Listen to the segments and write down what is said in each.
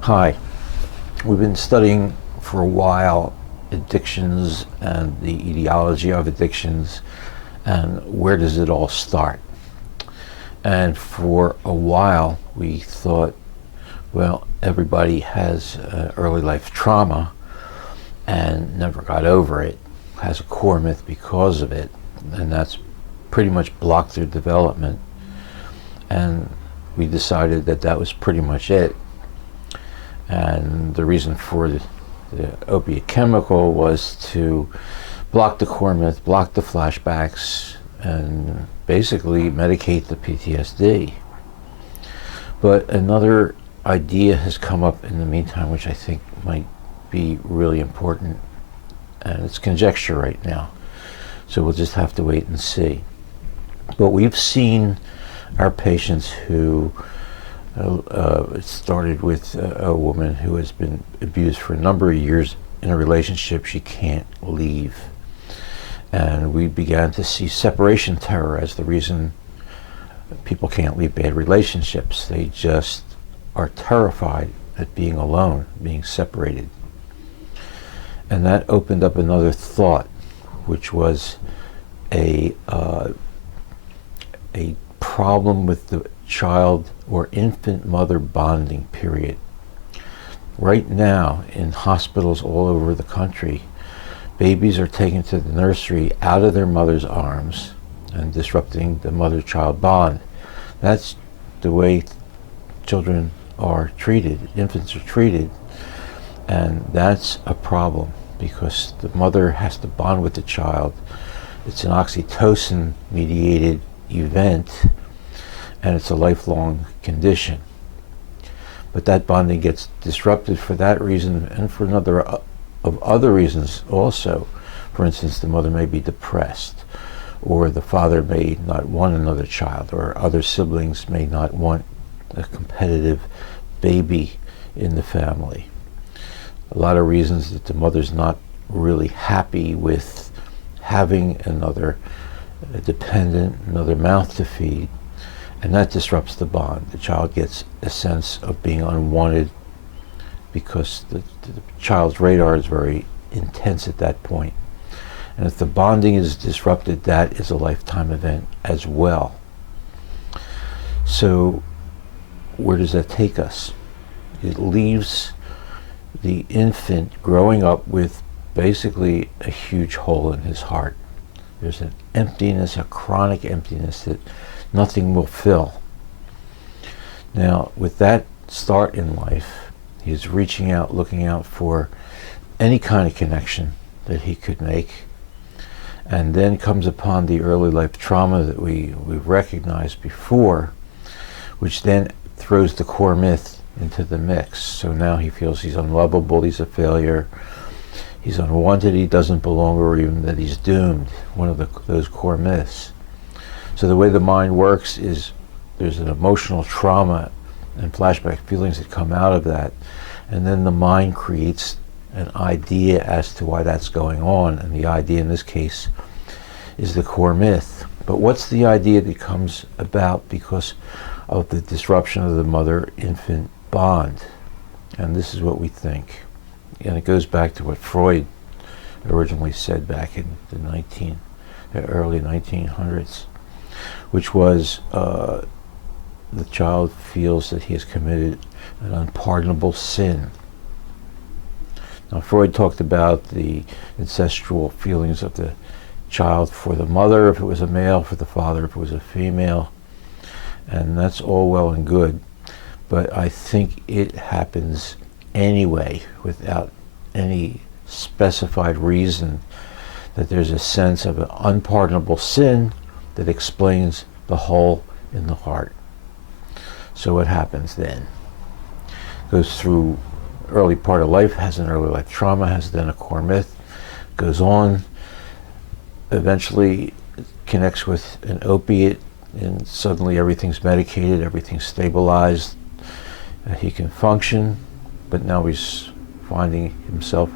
Hi. We've been studying for a while addictions and the etiology of addictions and where does it all start. And for a while we thought, well, everybody has early life trauma and never got over it, has a core myth because of it, and that's pretty much blocked their development. And we decided that that was pretty much it. And the reason for the opiate chemical was to block the core myth, block the flashbacks, and basically medicate the PTSD. But another idea has come up in the meantime, which I think might be really important, and it's conjecture right now. So we'll just have to wait and see. But we've seen our patients who it started with a woman who has been abused for a number of years in a relationship she can't leave. And we began to see separation terror as the reason people can't leave bad relationships. They just are terrified at being alone, being separated. And that opened up another thought, which was a problem with the child or infant mother bonding period. Right now in hospitals all over the country, babies are taken to the nursery out of their mother's arms and disrupting the mother-child bond. That's the way children are treated, infants are treated, and that's a problem because the mother has to bond with the child. It's an oxytocin mediated event, and it's a lifelong condition. But that bonding gets disrupted for that reason and for another of other reasons also. For instance, the mother may be depressed, or the father may not want another child, or other siblings may not want a competitive baby in the family. A lot of reasons that the mother's not really happy with having another dependent, another mouth to feed, and that disrupts the bond. The child gets a sense of being unwanted because the child's radar is very intense at that point. And if the bonding is disrupted, that is a lifetime event as well. So where does that take us? It leaves the infant growing up with basically a huge hole in his heart. There's an emptiness, a chronic emptiness that nothing will fill. Now, with that start in life, he's reaching out, looking out for any kind of connection that he could make. And then comes upon the early life trauma that we've recognized before, which then throws the core myth into the mix. So now he feels he's unlovable, he's a failure, he's unwanted, he doesn't belong, or even that he's doomed, one of those core myths. So the way the mind works is there's an emotional trauma and flashback feelings that come out of that, and then the mind creates an idea as to why that's going on, and the idea in this case is the core myth. But what's the idea that comes about because of the disruption of the mother-infant bond? And this is what we think. And it goes back to what Freud originally said back in the early 1900s, which was the child feels that he has committed an unpardonable sin. Now, Freud talked about the ancestral feelings of the child for the mother, if it was a male, for the father, if it was a female, and that's all well and good, but I think it happens anyway without any specified reason, that there's a sense of an unpardonable sin that explains the hole in the heart. So what happens then? Goes through early part of life, has an early life trauma, has then a core myth, goes on, eventually connects with an opiate, and suddenly everything's medicated, everything's stabilized, he can function, but now he's finding himself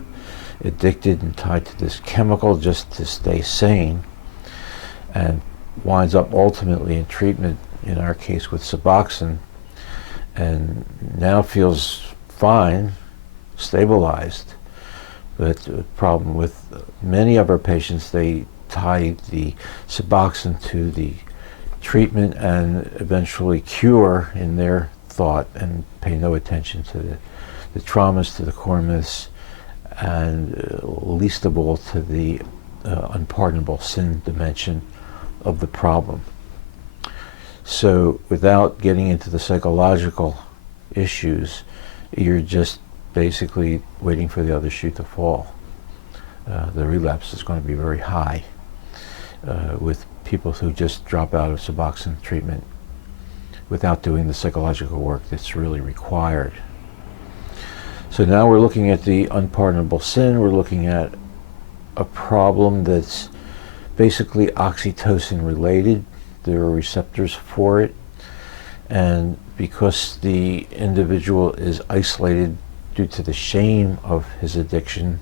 addicted and tied to this chemical just to stay sane, and winds up ultimately in treatment, in our case with Suboxone, and now feels fine, stabilized. But the problem with many of our patients, they tie the Suboxone to the treatment and eventually cure in their thought and pay no attention to the traumas, to the core myths, and least of all to the unpardonable sin dimension of the problem. So without getting into the psychological issues, you're just basically waiting for the other shoe to fall. The relapse is going to be very high with people who just drop out of Suboxone treatment without doing the psychological work that's really required. So now we're looking at the unpardonable sin. We're looking at a problem that's basically oxytocin related. There are receptors for it, and because the individual is isolated due to the shame of his addiction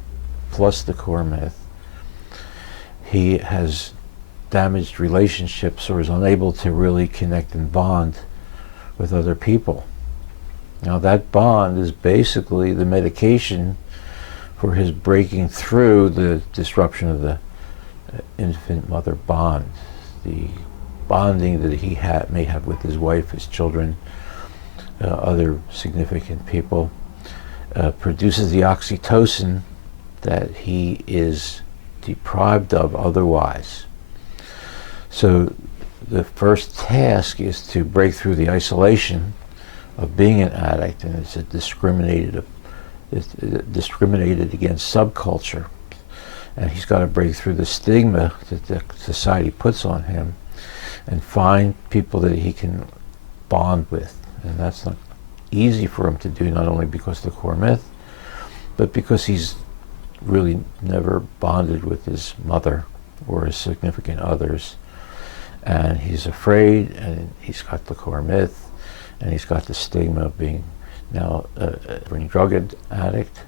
plus the core myth, he has damaged relationships or is unable to really connect and bond with other people. Now that bond is basically the medication for his breaking through the disruption of the infant-mother bond, the bonding that he may have with his wife, his children, other significant people, produces the oxytocin that he is deprived of otherwise. So the first task is to break through the isolation of being an addict, and it's discriminated against subculture, and he's got to break through the stigma that the society puts on him and find people that he can bond with. And that's not easy for him to do, not only because of the core myth, but because he's really never bonded with his mother or his significant others, and he's afraid, and he's got the core myth, and he's got the stigma of being now a drug addict,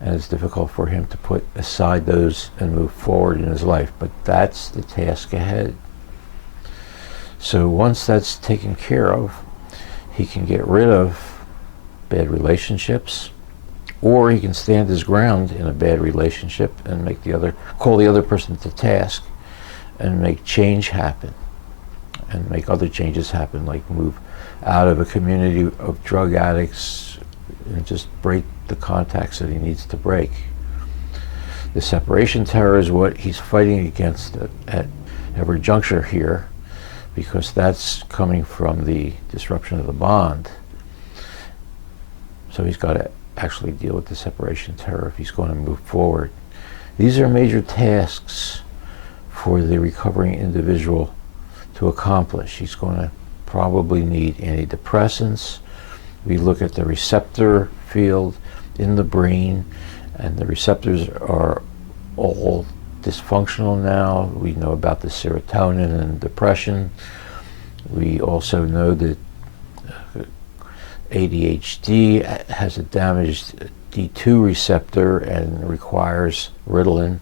and it's difficult for him to put aside those and move forward in his life. But that's the task ahead. So once that's taken care of, he can get rid of bad relationships, or he can stand his ground in a bad relationship and call the other person to task and make change happen, and make other changes happen, like move out of a community of drug addicts and just break the contacts that he needs to break. The separation terror is what he's fighting against at every juncture here, because that's coming from the disruption of the bond. So he's got to actually deal with the separation terror if he's going to move forward. These are major tasks for the recovering individual to accomplish. He's going to probably need antidepressants. We look at the receptor field in the brain, and the receptors are all dysfunctional now. We know about the serotonin and depression. We also know that ADHD has a damaged D2 receptor and requires Ritalin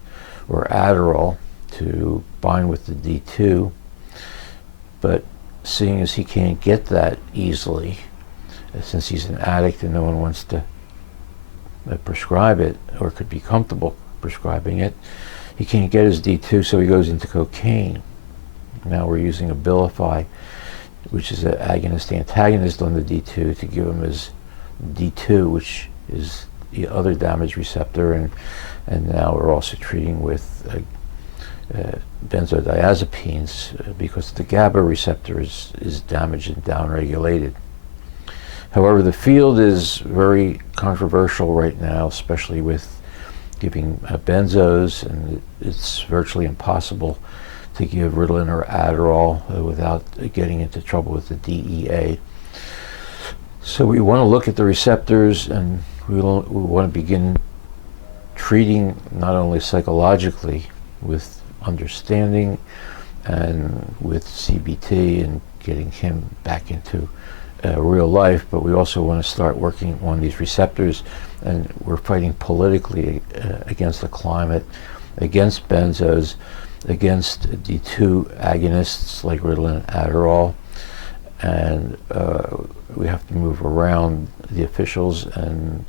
or Adderall to bind with the D2. But seeing as he can't get that easily, since he's an addict and no one wants to prescribe it or could be comfortable prescribing it, he can't get his D2, so he goes into cocaine. Now we're using Abilify, which is an agonist-antagonist on the D2, to give him his D2, which is the other damaged receptor, and now we're also treating with benzodiazepines because the GABA receptor is damaged and downregulated. However, the field is very controversial right now, especially with giving benzos, and it's virtually impossible to give Ritalin or Adderall without getting into trouble with the DEA. So we want to look at the receptors, and we want to begin treating not only psychologically with understanding and with CBT and getting him back into real life, but we also want to start working on these receptors, and we're fighting politically against the climate, against benzos, against D2 agonists like Ritalin and Adderall, and we have to move around the officials and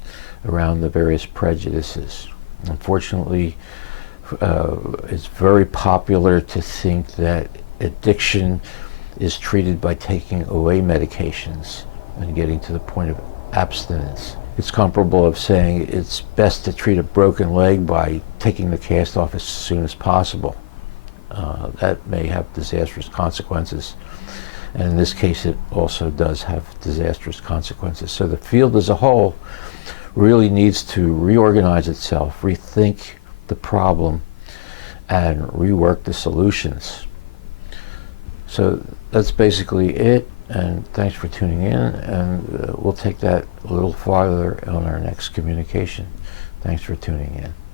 around the various prejudices. Unfortunately, it's very popular to think that addiction is treated by taking away medications and getting to the point of abstinence. It's comparable of saying it's best to treat a broken leg by taking the cast off as soon as possible. That may have disastrous consequences, and in this case it also does have disastrous consequences. So the field as a whole really needs to reorganize itself, rethink the problem, and rework the solutions. So that's basically it, and thanks for tuning in, and we'll take that a little farther on our next communication. Thanks for tuning in.